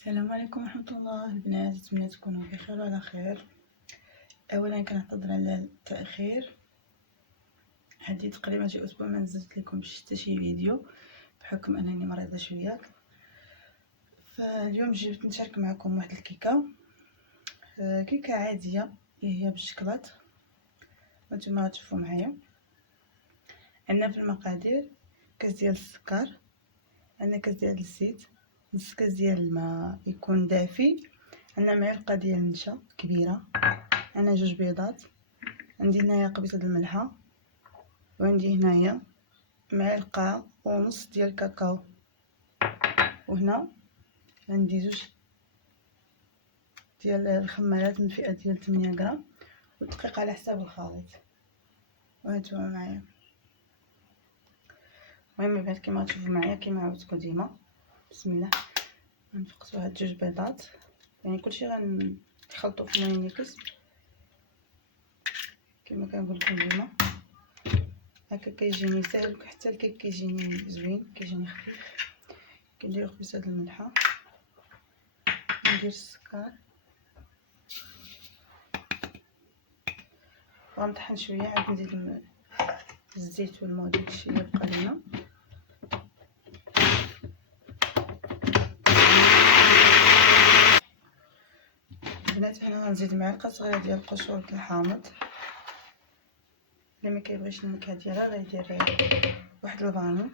السلام عليكم ورحمة الله البنات، نتمنى تكونوا بخير وعلى خير. اولا كنعتذر على التاخير، هذه تقريبا شي اسبوع ما نزلت لكم حتى شي فيديو بحكم انني مريضه شويه. فاليوم جبت نشارك معكم واحد الكيكه، كيكه عاديه هي بالشكلاط وانتم غتشوفوا معايا. عندنا في المقادير كاس ديال السكر، عندنا كاس ديال الزيت، نص كاس ديال الماء يكون دافي، عندنا معلقه ديال النشا كبيره، عندنا 2 بيضات، عندي هنايا قبيصه الملحه، وعندي هنايا معلقه ونص ديال الكاكاو، وهنا عندي 2 ديال الخمارات من فئه ديال 8 غرام، والدقيق على حساب الخليط. وهانتوما معايا. المهم بعد كما تشوفوا معايا كما عودتكم ديما، بسم الله. غنفقسوا هاد 2 بيضات، يعني كلشي غنخلطو في المونيكس كما كنقول لكم ديما. هكا كيجيني ساهل، حتى الكيك كيجيني زوين، كيجيني خفيف. كندير قبيصه د الملحه، ندير السكر، غنطحن شويه، عاد نزيد الزيت والماء داكشي اللي بقى لينا. البنات هنا غنزيد معلقه صغيره ديال قشور الحامض، اللي ما كيبغيش النكهه ديالها غيدير واحد الفاني.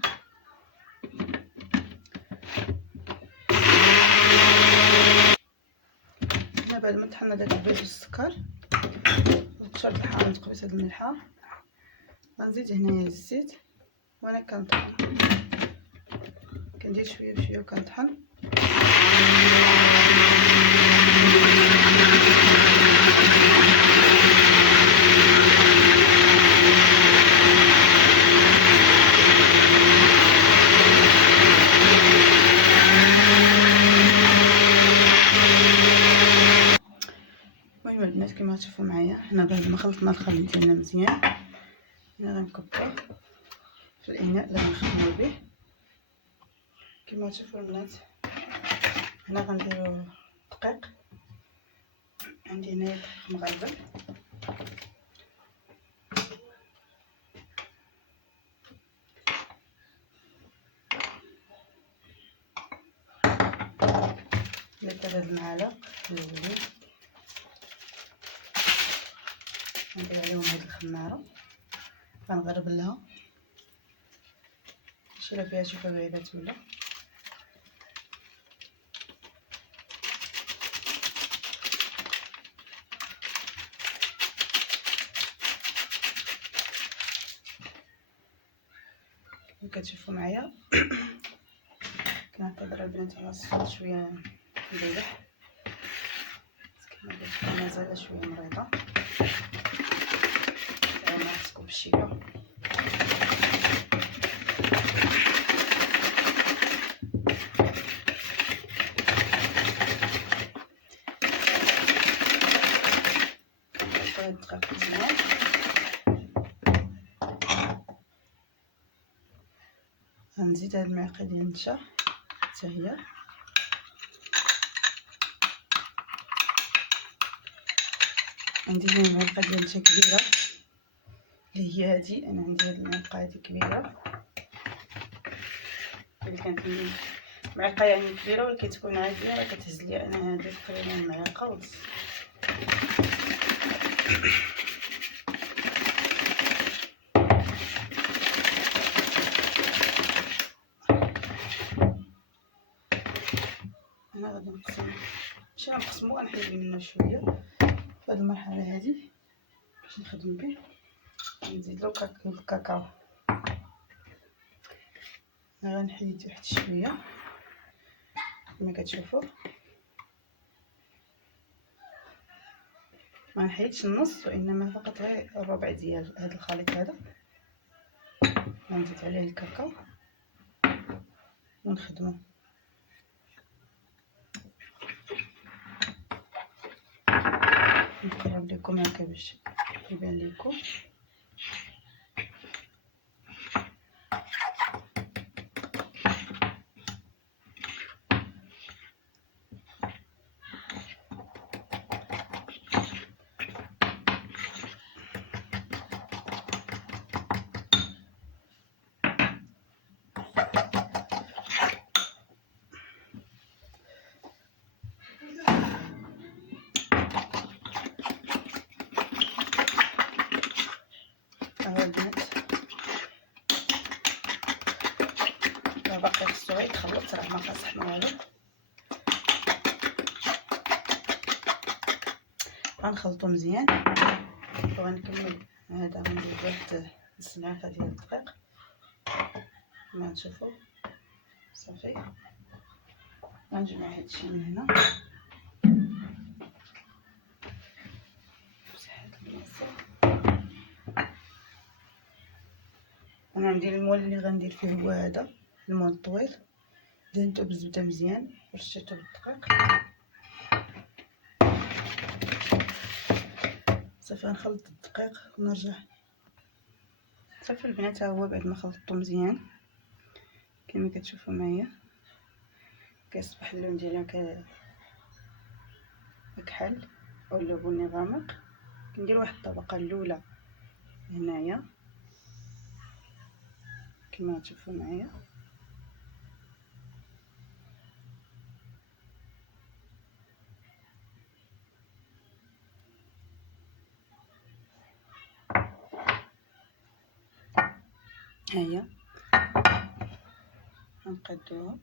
هنا بعد ما طحنا داك البيض والسكر وقشور الحامض قبيصه الملحه، غنزيد هنايا الزيت وانا كنطحن، كندير شويه بشويه وكنطحن. المهم البنات كما تشوفوا معايا، هنا بعد ما خلطنا الخليط ديالنا مزيان، هنا غنكبوه في الاناء اللي غنخدمو به. كما تشوفوا البنات هنا غنديرو دقيق، عندي هنايا دقيق مغلبن، ندير هاد المعالق الاولين، ندير عليهم هاد الخماره، غنغربلها نشيلها فيها شي حبيبات ولا كما كتشوفوا معايا. كنعتذر البنات على الصوت شويه مبيح، كما قلت لكم مازال شويه مريضه، انا خصكم بالشفاء. شويه دقيق مزيان، غنزيد هاد المعلقه ديال النشا حتى هي، عندي هنا معلقه ديال النشا كبيره اللي هي هادي، انا عندي هاد المعلقه هادي كبيره، اللي كانت عندي معلقه يعني كبيره ولكن تكون عاديه، راه كتهز لي انا هادي تقريبا معلقه ونص. انا غادي نقسم، ماشي غنقسمو، غنحيد منه شويه في هاد المرحله هادي باش نخدم به. نزيد له الكاكاو، غنحيد واحد شويه كما كتشوفوا، ما نحيدش النص وانما فقط غير الربع ديال هذا الخليط هذا. غنزيد عليه الكاكاو ونخدمو. نقرب لكم هكا باش يبان لكم. خلطت راه ما قاصحنا والو. غنخلطو مزيان وغنكمل. هذا غندير واحد نص معلقه ديال الدقيق كما تشوفوا. صافي غنجمع هادشي من هنا. انا عندي المول اللي غندير فيه هو هذا المول الطويل، دهنته بالزبده مزيان ورشيته بالدقيق. صافي غنخلط الدقيق ونرجع. صافي البنات، ها هو بعد ما خلطته مزيان كما كتشوفوا معايا كيصبح اللون ديالو كحل اولا بني غامق. كندير واحد الطبقه الاولى هنايا كما تشوفوا معايا. هيا غنقادوها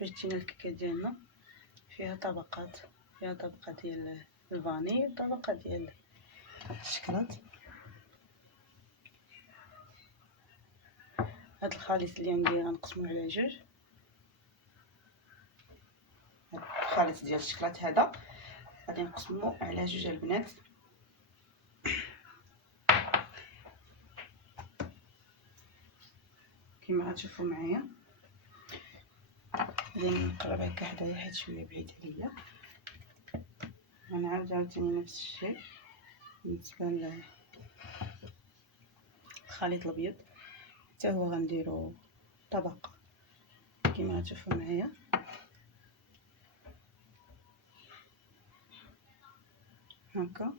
باش تجينا الكيكه ديالنا فيها طبقات، فيها طبقه ديال الفاني وطبقه ديال الشكلاط. هاد الخليط اللي عندي غنقسموه على جوج. هاد الخليط ديال الشكلاط هذا غادي نقسموه على جوج البنات. كما غتشوفوا معايا غادي نقرب هكا حدايا حيت شويه بعيد عليا. غنعاود عاوتاني نفس الشيء بالنسبه للخليط الابيض، حتى هو غنديرو طبقه كما غتشوفوا معايا. هكا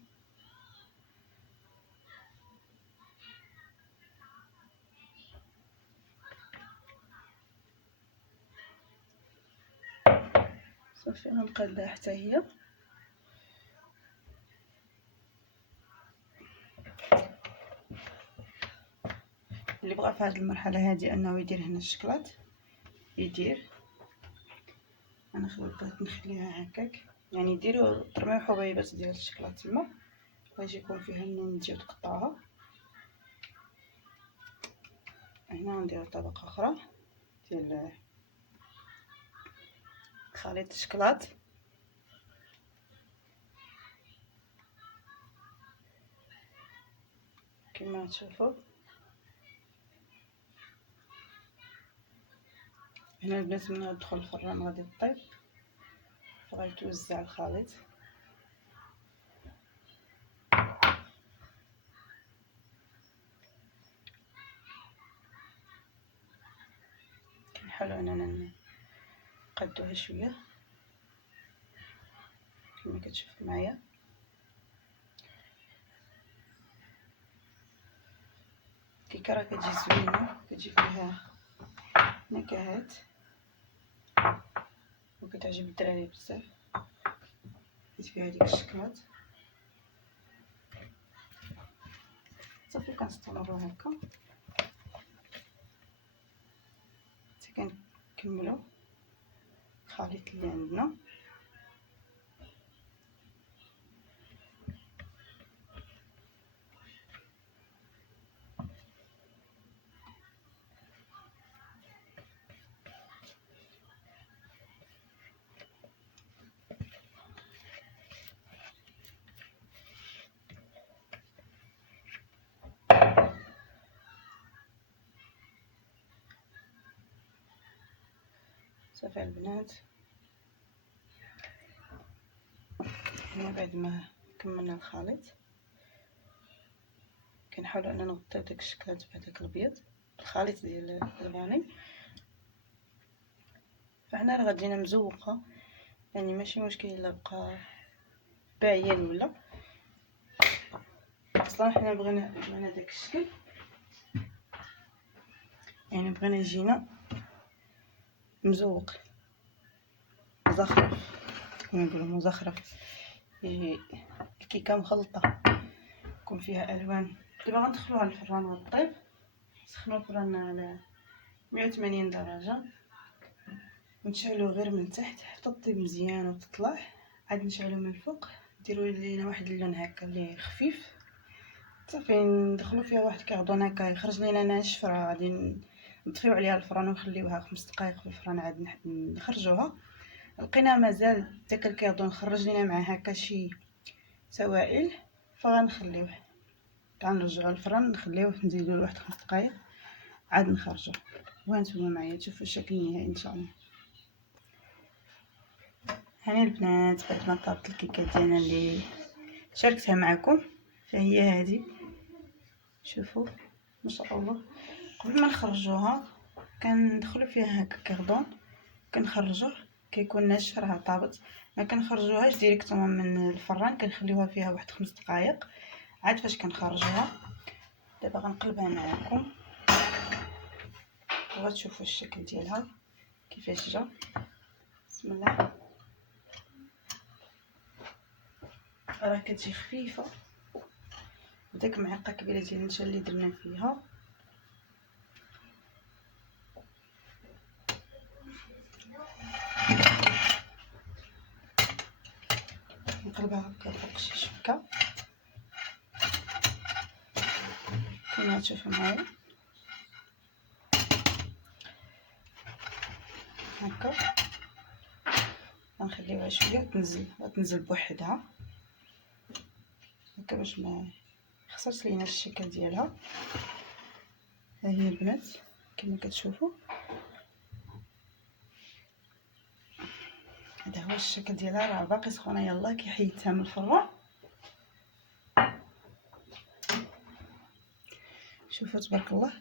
صافي غنقادها حتى هي. اللي بغى في هذه المرحله هذه انه يدير هنا الشكلاط يدير. انا خلطت نخليها هكاك، يعني ديروا ترميو حبيبات ديال الشكلاط تما باش يكون فيها النون، تجيو تقطعوها. هنا ندير طبقه اخرى ديال خليط الشكلاط. كما تشوفوا هنا البنات ملي غتدخل الفران غادي طيب فغيتوزع الخليط. كنحاولوا اننا نقادوها شويه كما كتشوفوا معايا. الكيكه راه كتجي زوينه، كتجي فيها نكهات وكتعجب الدراري بزاف حيت فيها ديك الشكلاط. صافي كنستمروا هكا حتى كنكملوا الخليط اللي عندنا. صافي البنات، هنا بعد ما كملنا الخليط كنحاولوا اننا نغطيو داك الشكلاط بهداك الابيض الخليط ديال الفاني. فحنا راه غادينا مزوقه، يعني ماشي مشكل الا بقى باين ولا. اصلا حنا بغينا داك الشكل، يعني بغينا يجينا مزوق مزخرف كما نقولوا مزخرف، يجي الكيكه مخلطه يكون فيها الوان دابا غندخلوها للفران غطيب. نسخنو الفران على 180 درجه ونشعلو غير من تحت حتى طيب مزيان وتطلع. عاد نشعلو من الفوق، نديرو لينا واحد اللون هكا اللي خفيف صافي. ندخلو فيها واحد كاردون هكا يخرج لينا ناشف. راه غادي نطفيو عليها الفران ونخليوها 5 دقائق في الفران عاد نخرجوها. لقينا مازال داك الكاردون خرج لينا معاه هكا شي سوائل، فغنخليوه غنرجعو للفران نخليوه نزيدو لواحد 5 دقائق عاد نخرجوه. وهانتوما معايا تشوفوا الشكل النهائي ان شاء الله. هاني البنات بعد ما طابت الكيكه ديالنا اللي شاركتها معكم، فهي هذه. شوفوا ما شاء الله. قبل ما نخرجوها كندخلوا فيها هكا كاردون كنخرجوه كيكون ناشف راه طابت. ما كنخرجوهاش ديريكتومون من الفران، كنخليوها فيها واحد 5 دقائق عاد فاش كنخرجوها. دابا غنقلبها معكم وغتشوفوا الشكل ديالها كيفاش جا. بسم الله. راه كتجي خفيفه بداك معلقه كبيره ديال النشا اللي درنا فيها. نقلبها هكا فوق شي شبكه كما تشوفوا معايا هكا. غنخليوها شويه تنزل بوحدها هكا باش ما يخسرش لينا الشكل ديالها. ها هي البنات كما كتشوفوا، هذا هو الشكل ديالها. راه باقي سخونه يلا كي حيدتها من الفران. شوفوا تبارك الله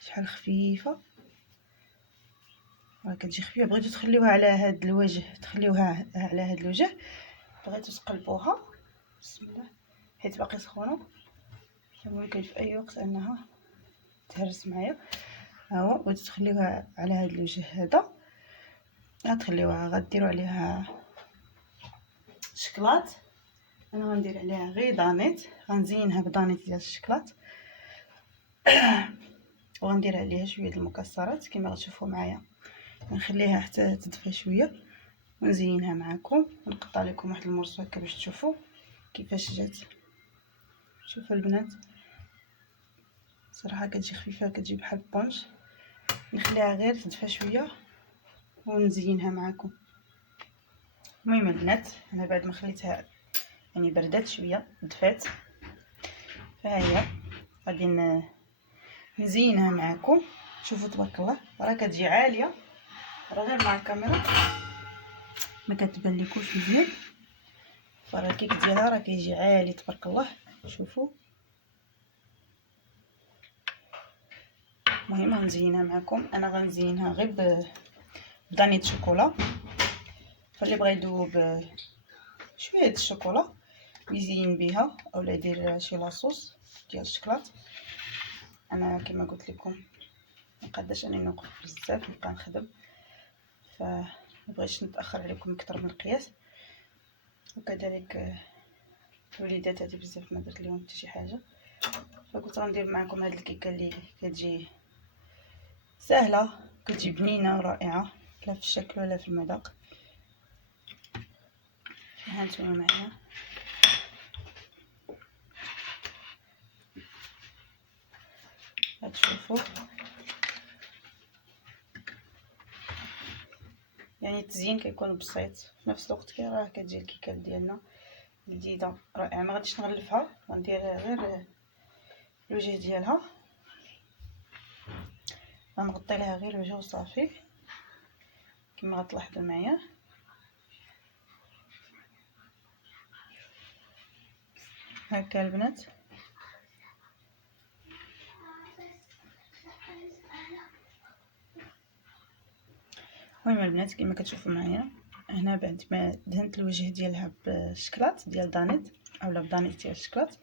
شحال خفيفه، راه كتجي خفيفه. بغيتو تخليوها على هاد الوجه تخليوها على هاد الوجه، بغيتو تقلبوها بسم الله حيت باقي سخونه ممكن في اي وقت انها تهرس معايا. ها هو بغيتو تخليوها على هاد الوجه هذا غتخليوها غديروا عليها شكلاط. انا غندير عليها غير دانيت، غنزينها بدانيت ديال الشكلاط وغندير عليها شويه د المكسرات كما غتشوفوا معايا. نخليها حتى تدفى شويه ونزينها معكم ونقطع لكم واحد المرص هكا باش تشوفوا كيفاش جات. شوفوا البنات صراحه كتجي خفيفه كتجي بحال البونج. نخليها غير تدفى شويه ونزينها معكم. المهم البنات انا بعد ما خليتها يعني بردات شويه دفات، فها هي غادي نزينها معكم. شوفوا تبارك الله راه كتجي عاليه، راه غير مع الكاميرا ما كتبان لكمش مزيان، فراه الكيك ديالها راه كيجي عالي تبارك الله. شوفوا المهم غنزينها معكم. انا غنزينها غير بدانيت شوكولا، فاللي بغى يذوب شويه د الشوكولا يزين بها اولا يدير شي لاصوص ديال الشكلاط. انا كما قلت لكم مقداش اني نوقف بزاف نبقى نخدم، فمبغيتش نتاخر عليكم اكثر من القياس. وكذلك الوليدات هذه بزاف ما درت لهم حتى شي حاجه، فقلت غندير معكم هذه الكيكه اللي كتجي سهله كتجي بنينه ورائعه لا في الشكل ولا في المذاق. هانتوما معايا غتشوفوا يعني التزيين كيكون بسيط في نفس الوقت كي راه كتجي الكيكه ديالنا لذيذه رائعه. ما غاديش نغلفها، غندير غير الوجه ديالها، غنغطي لها غير الوجه وصافي كما غتلاحظوا معايا. هكا البنات المهم البنات كما كتشوفوا معايا هنا بعد ما دهنت الوجه ديالها بالشكلاط ديال دانيت اولا بدانيت ديال الشكلاط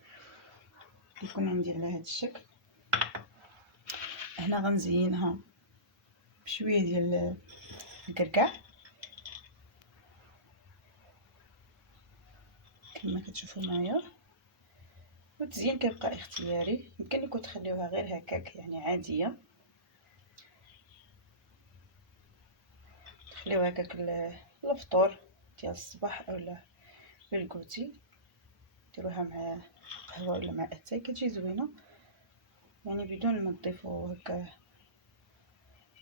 كيكون عندي على هذا الشكل. هنا غنزينها بشويه ديال الكركاع كما كتشوفوا معايا، والتزيين كيبقى اختياري، يمكن لكم تخليوها غير هكاك يعني عاديه، تخليوها هكاك الفطور ديال الصباح اولا بالكوتي، ديروها مع قهوه ولا مع اتاي كتجي زوينه يعني بدون ما تضيفوا هكا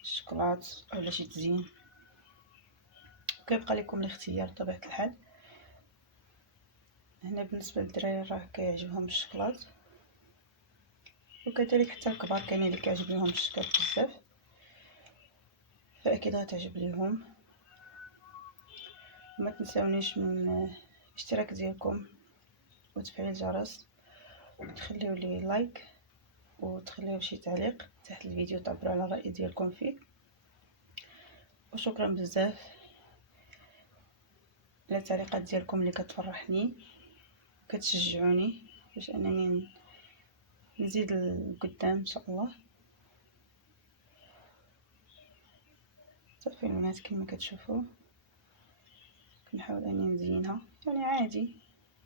الشوكولات اولا شي تزيين. وكيبقى لكم الاختيار بطبيعه الحال. هنا بالنسبه للدراري راه كيعجبهم الشوكولات، وكذلك حتى الكبار كاينين اللي كيعجب لهم الشوكولات بزاف، فاكيد غتعجب ليهم. ما تنساونيش من الاشتراك ديالكم وتفعيل الجرس، وتخليو لي لايك وتخليو شي تعليق تحت الفيديو تعبروا على الراي ديالكم فيه. وشكرا بزاف على التعليقات ديالكم اللي كتفرحني وكتشجعوني باش انني نزيد لقدام ان شاء الله. صافي البنات كما كتشوفوا كنحاول اني نزينها يعني عادي،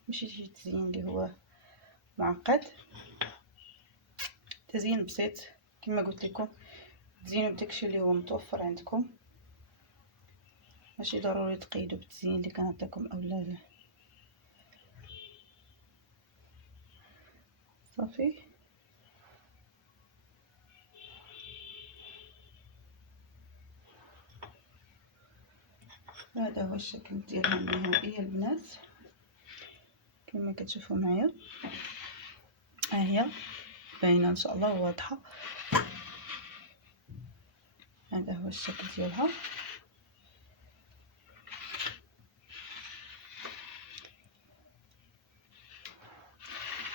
ماشي شي تزيين اللي هو معقد، تزيين بسيط كما قلت لكم. تزينوا بداكشي اللي هو متوفر عندكم، ماشي ضروري تقيدوا بالتزيين اللي كنعطيكم اولا لا. صافي هذا هو الشكل ديالها النهائي البنات كما كتشوفوا معايا. ها هي باينه ان شاء الله واضحه. هذا هو الشكل ديالها.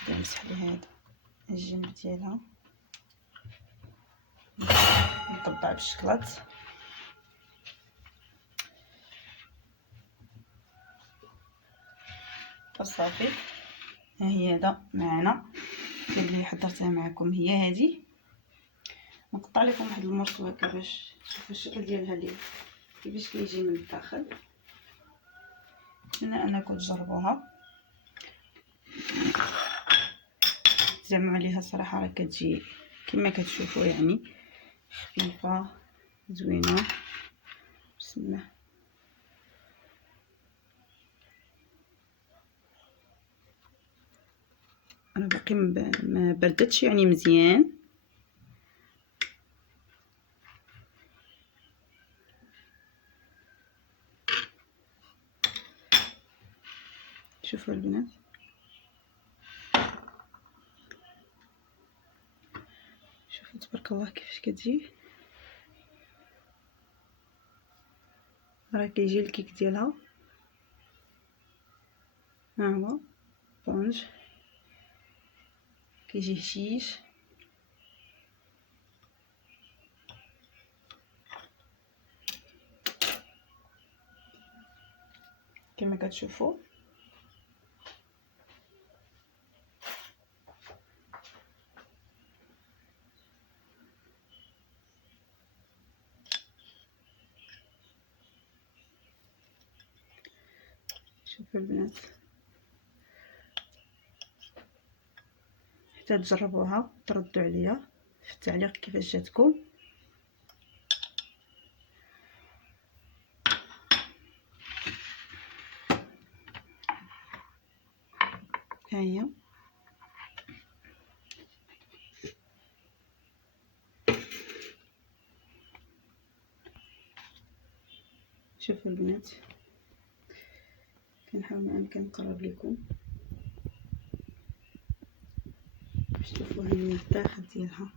نمسح ليها هذا الجنب ديالها، نطبع بالشكلاط. وصافي ها هي هذا معنا اللي حضرتها معكم هي هذه. نقطع لكم واحد المرسل هكا باش تشوفوا الشكل ديالها اللي كيفاش كيجي من الداخل. نتمنى انكم تجربوها، تزعموا عليها صراحه راه كتجي كما كتشوفوا يعني خفيفه زوينه. بسم الله. انا باقي ما بردتش يعني مزيان. شوفوا البنات شوفوا تبارك الله كيفاش كتجي، راه كيجي الكيك ديالها. ها هو طونج كيجي هشيش كما كتشوفوا. شوفوا البنات حتى تجربوها تردوا عليا في التعليق كيفاش جاتكم. ها هي شوفوا البنات كنحاول ما امكن نقرب لكم باش تشوفوها من الداخل ديالها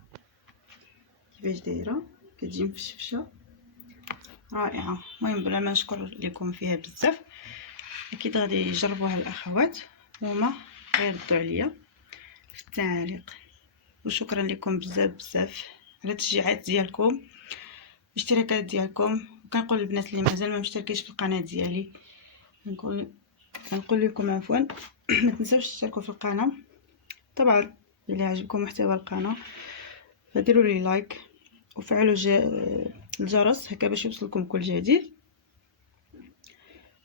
كيفاش دايره، كتجي مفشفشه رائعه. المهم بلا ما نشكر لكم فيها بزاف، اكيد غادي يجربوها الاخوات وهما غيردوا عليا في التعاليق. وشكرا لكم بزاف على التشجيعات ديالكم الاشتراكات ديالكم. وكنقول للبنات اللي مازال ما مشتركيش في القناه ديالي نقول لكم عفوا ما تنساوش تشتركوا في القناه. طبعا الا عجبكم محتوى القناه فديروا لي لايك وفعلوا الجرس هكا باش يوصلكم كل جديد،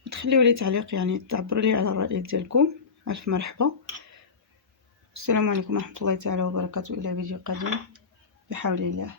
وتخليوا لي تعليق يعني تعبروا لي على الراي ديالكم. الف مرحبا. السلام عليكم ورحمة الله تعالى وبركاته، إلى فيديو قادم بحول الله.